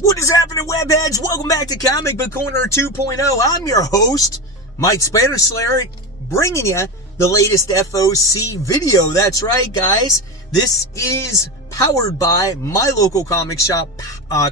What is happening, webheads? Welcome back to Comic Book Corner 2.0. I'm your host, Mike Spider-Slayer, bringing you the latest FOC video. That's right, guys. This is powered by my local comic shop,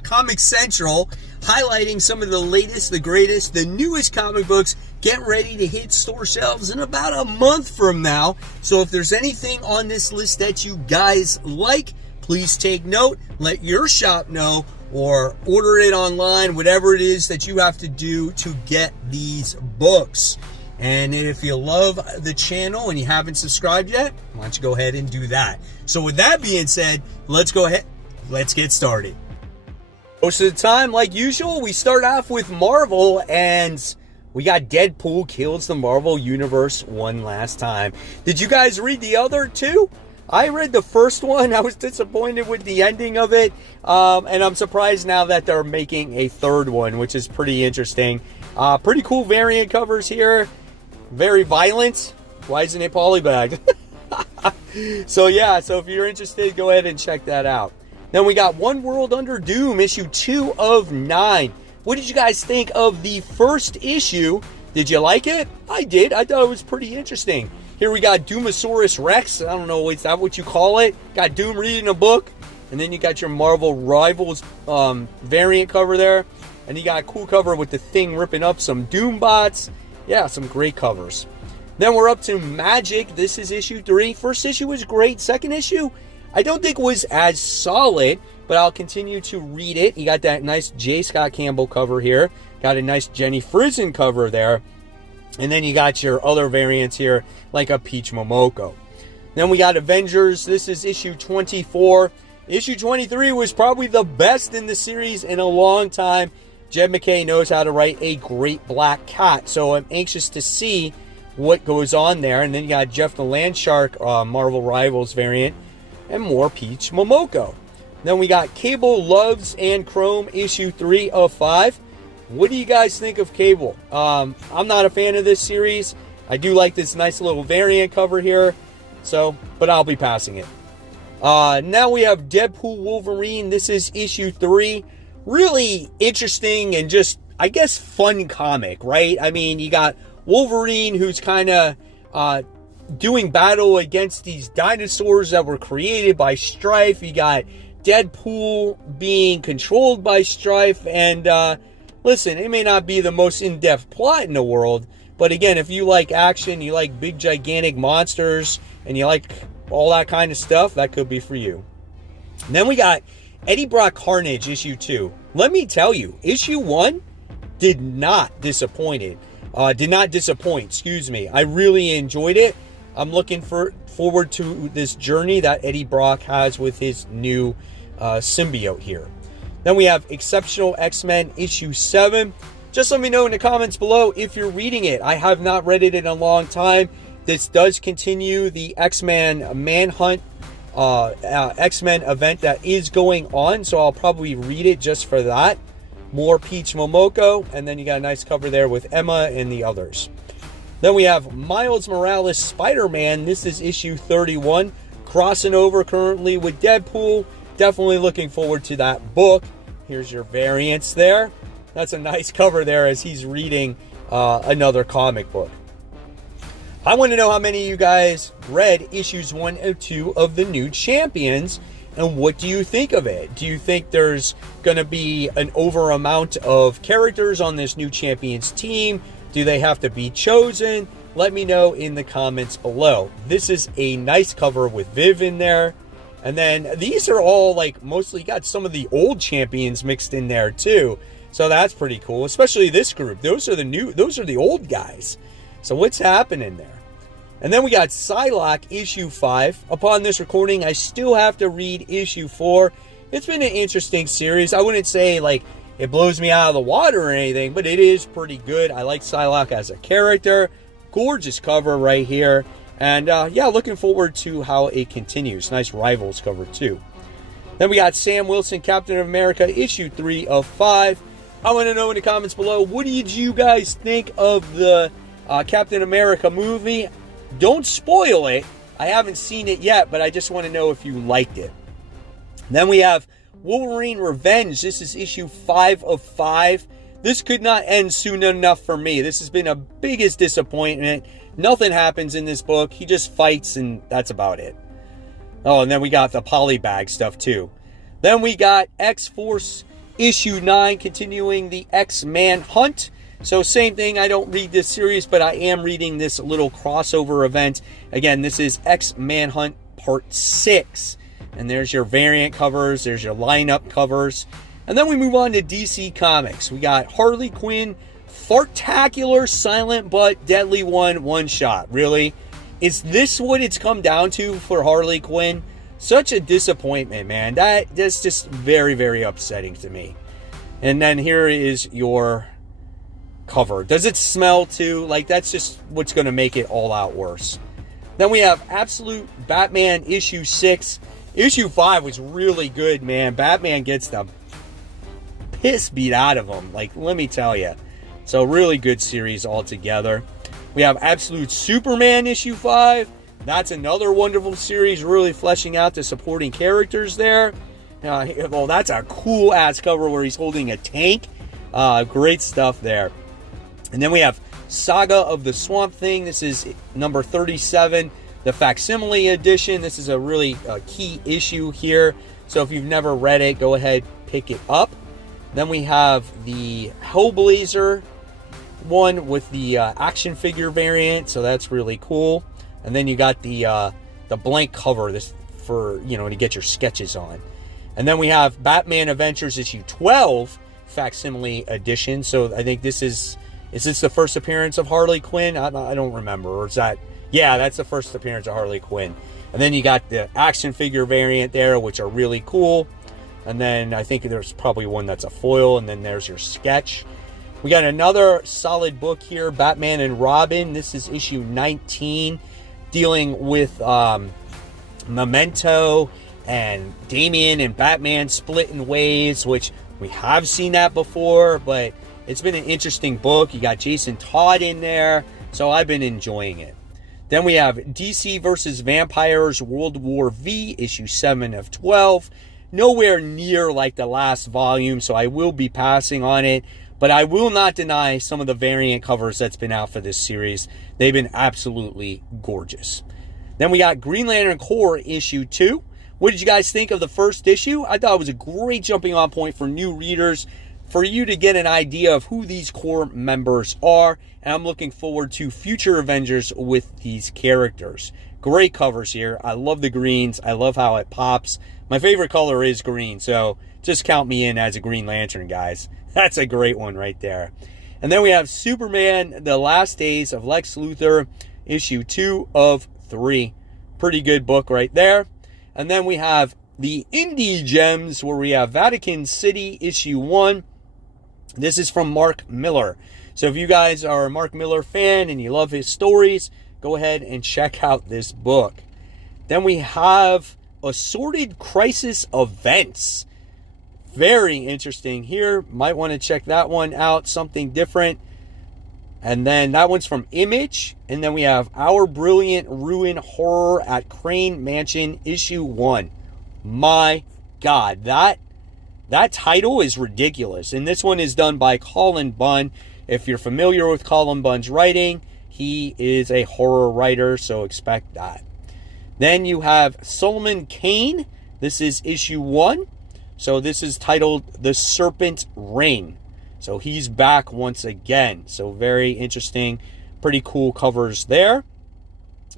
Comic Central, highlighting some of the latest, the greatest, the newest comic books. Get ready to hit store shelves in about a month from now. So if there's anything on this list that you guys like, please take note, let your shop know, or order it online, whatever it is that you have to do to get these books. And if you love the channel and you haven't subscribed yet, why don't you go ahead and do that. So with that being said, let's get started. Most of the time, like usual, we start off with Marvel, and we got Deadpool kills the Marvel Universe one last time. Did you guys read the other two? I read the first one. I was disappointed with the ending of it. And I'm surprised now that they're making a third one, which is pretty interesting. Pretty cool variant covers here. Very violent. Why isn't it polybagged? So yeah, so if you're interested, go ahead and check that out. Then we got One World Under Doom, issue 2 of 9. What did you guys think of the first issue? Did you like it? I did. I thought it was pretty interesting. Here we got Doomosaurus Rex. I don't know, is that what you call it? Got Doom reading a book. And then you got your Marvel Rivals variant cover there. And you got a cool cover with the Thing ripping up some Doom bots. Yeah, some great covers. Then we're up to Magic. This is issue 3. First issue was great. Second issue, I don't think was as solid, but I'll continue to read it. You got that nice J. Scott Campbell cover here. Got a nice Jenny Frison cover there. And then you got your other variants here, like a Peach Momoko. Then we got Avengers. This is issue 24. Issue 23 was probably the best in the series in a long time. Jed MacKay knows how to write a great black cat, so I'm anxious to see what goes on there. And then you got Jeff the Landshark Marvel Rivals variant and more Peach Momoko. Then we got Cable Loves and Chrome issue 3 of 5. What do you guys think of Cable? I'm not a fan of this series. I do like this nice little variant cover here, but I'll be passing it. Now we have Deadpool Wolverine. This is issue 3. Really interesting and just, I guess, fun comic, right? I mean, you got Wolverine, who's kind of doing battle against these dinosaurs that were created by Strife. You got Deadpool being controlled by Strife, and listen, it may not be the most in-depth plot in the world, but again, if you like action, you like big gigantic monsters, and you like all that kind of stuff, that could be for you. And then we got Eddie Brock Carnage issue 2. Let me tell you, issue 1 did not disappoint, excuse me. I really enjoyed it. I'm looking forward to this journey that Eddie Brock has with his new symbiote here. Then we have Exceptional X-Men issue 7. Just let me know in the comments below if you're reading it. I have not read it in a long time. This does continue the X-Men Manhunt X-Men event that is going on, so I'll probably read it just for that. More Peach Momoko, and then you got a nice cover there with Emma and the others. Then we have Miles Morales Spider-Man. This is issue 31, crossing over currently with Deadpool. Definitely looking forward to that book. Here's your variants there. That's a nice cover there as he's reading another comic book. I want to know how many of you guys read issues 1 and 2 of the New Champions, and what do you think of it? Do you think there's going to be an over amount of characters on this New Champions team? Do they have to be chosen? Let me know in the comments below. This is a nice cover with Viv in there. And then these are all like mostly got some of the old champions mixed in there too. So that's pretty cool, especially this group. Those are the old guys. So what's happening there? And then we got Psylocke issue 5. Upon this recording, I still have to read issue 4. It's been an interesting series. I wouldn't say like it blows me out of the water or anything, but it is pretty good. I like Psylocke as a character. Gorgeous cover right here. And yeah, looking forward to how it continues. Nice Rivals cover too. Then we got Sam Wilson, Captain America, issue 3 of 5. I want to know in the comments below, what did you guys think of the Captain America movie? Don't spoil it. I haven't seen it yet, but I just want to know if you liked it. Then we have Wolverine Revenge. This is issue 5 of 5. This could not end soon enough for me. This has been a biggest disappointment. Nothing happens in this book. He just fights and that's about it. Oh, and then we got the polybag stuff too. Then we got X-Force issue 9, continuing the X-Man hunt. So same thing, I don't read this series, but I am reading this little crossover event. Again, this is X-Man Hunt Part 6. And there's your variant covers, there's your lineup covers. And then we move on to DC Comics. We got Harley Quinn, Fartacular Silent but Deadly one shot. Really? Is this what it's come down to for Harley Quinn? Such a disappointment, man. That's just very, very upsetting to me. And then here is your cover. Does it smell too? Like, that's just what's going to make it all out worse. Then we have Absolute Batman issue 6. Issue 5 was really good, man. Batman gets the piss beat out of him. Like, let me tell you. So, really good series altogether. We have Absolute Superman issue 5. That's another wonderful series, really fleshing out the supporting characters there. Well, that's a cool-ass cover where he's holding a tank. Great stuff there. And then we have Saga of the Swamp Thing. This is number 37, the facsimile edition. This is a really key issue here. So if you've never read it, go ahead, pick it up. Then we have the Hellblazer one with the action figure variant. So that's really cool. And then you got the blank cover this for, to get your sketches on. And then we have Batman Adventures issue 12 facsimile edition. So I think this is this the first appearance of Harley Quinn? I don't remember. Or is that, yeah, that's the first appearance of Harley Quinn. And then you got the action figure variant there, which are really cool. And then I think there's probably one that's a foil. And then there's your sketch. We got another solid book here, Batman and Robin. This is issue 19, dealing with Memento and Damian and Batman splitting ways, which we have seen that before, but it's been an interesting book. You got Jason Todd in there, so I've been enjoying it. Then we have DC versus Vampires World War V, issue 7 of 12. Nowhere near like the last volume, so I will be passing on it. But I will not deny some of the variant covers that's been out for this series. They've been absolutely gorgeous. Then we got Green Lantern Corps issue 2. What did you guys think of the first issue? I thought it was a great jumping on point for new readers, for you to get an idea of who these Corps members are. And I'm looking forward to future Avengers with these characters. Great covers here. I love the greens. I love how it pops. My favorite color is green, so just count me in as a Green Lantern, guys. That's a great one right there. And then we have Superman, The Last Days of Lex Luthor, issue 2 of 3. Pretty good book right there. And then we have the Indie Gems, where we have Vatican City, issue 1. This is from Mark Miller. So if you guys are a Mark Miller fan and you love his stories, go ahead and check out this book. Then we have Assorted Crisis Events. Very interesting here. Might want to check that one out. Something different. And then that one's from Image. And then we have Our Brilliant Ruin Horror at Crane Mansion, issue 1. My God, that title is ridiculous. And this one is done by Colin Bunn. If you're familiar with Colin Bunn's writing, he is a horror writer, so expect that. Then you have Solomon Kane. This is issue 1. So this is titled The Serpent Ring. So he's back once again. So very interesting. Pretty cool covers there.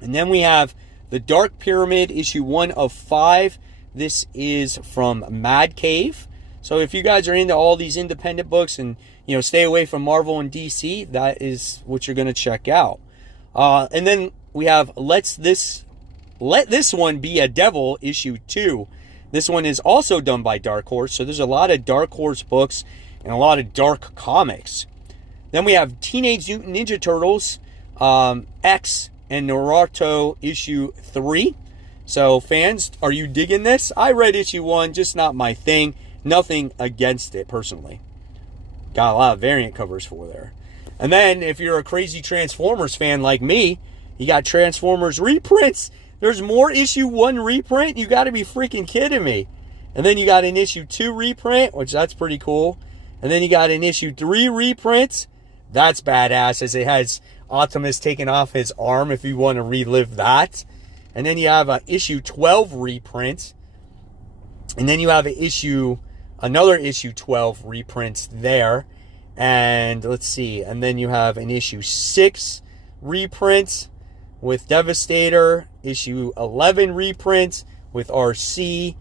And then we have The Dark Pyramid, issue 1 of 5. This is from Mad Cave. So if you guys are into all these independent books and, stay away from Marvel and DC, that is what you're going to check out. And then we have Let This One Be a Devil, issue 2. This one is also done by Dark Horse. So there's a lot of Dark Horse books and a lot of dark comics. Then we have Teenage Mutant Ninja Turtles, X and Naruto, issue 3. So fans, are you digging this? I read issue 1, just not my thing. Nothing against it, personally. Got a lot of variant covers for there. And then, if you're a crazy Transformers fan like me, you got Transformers reprints. There's more issue 1 reprint? You got to be freaking kidding me. And then you got an issue 2 reprint, which that's pretty cool. And then you got an issue 3 reprint. That's badass, as it has Optimus taking off his arm if you want to relive that. And then you have an issue 12 reprint. And then you have another issue 12 reprint there. And let's see. And then you have an issue 6 reprint with Devastator. Issue 11 reprint with RC.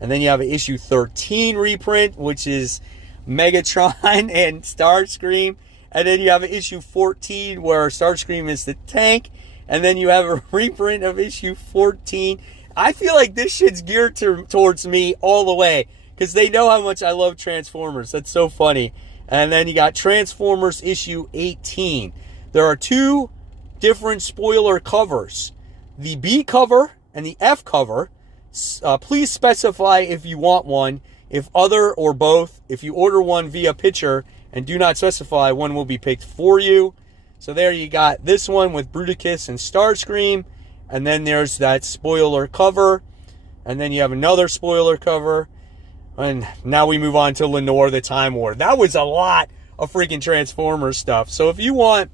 And then you have an issue 13 reprint, which is Megatron and Starscream. And then you have an issue 14 where Starscream is the tank. And then you have a reprint of issue 14. I feel like this shit's geared towards me all the way, because they know how much I love Transformers. That's so funny. And then you got Transformers issue 18. There are 2 different spoiler covers. The B cover and the F cover. Please specify if you want one, if other or both. If you order one via picture and do not specify, one will be picked for you. So there you got this one with Bruticus and Starscream. And then there's that spoiler cover. And then you have another spoiler cover. And now we move on to Lenore the Time War. That was a lot of freaking Transformers stuff. So if you want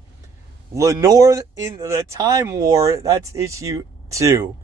Lenore in the Time War, that's issue 2.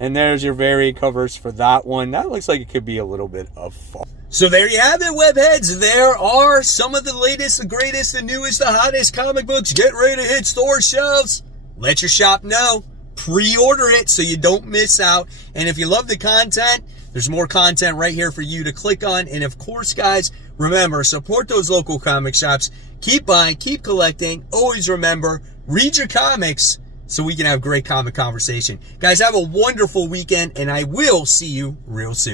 And there's your variant covers for that one. That looks like it could be a little bit of fun. So there you have it, webheads. There are some of the latest, the greatest, the newest, the hottest comic books. Get ready to hit store shelves. Let your shop know. Pre-order it so you don't miss out. And if you love the content, there's more content right here for you to click on. And of course, guys, remember, support those local comic shops. Keep buying, keep collecting. Always remember, read your comics so we can have great comic conversation. Guys, have a wonderful weekend, and I will see you real soon.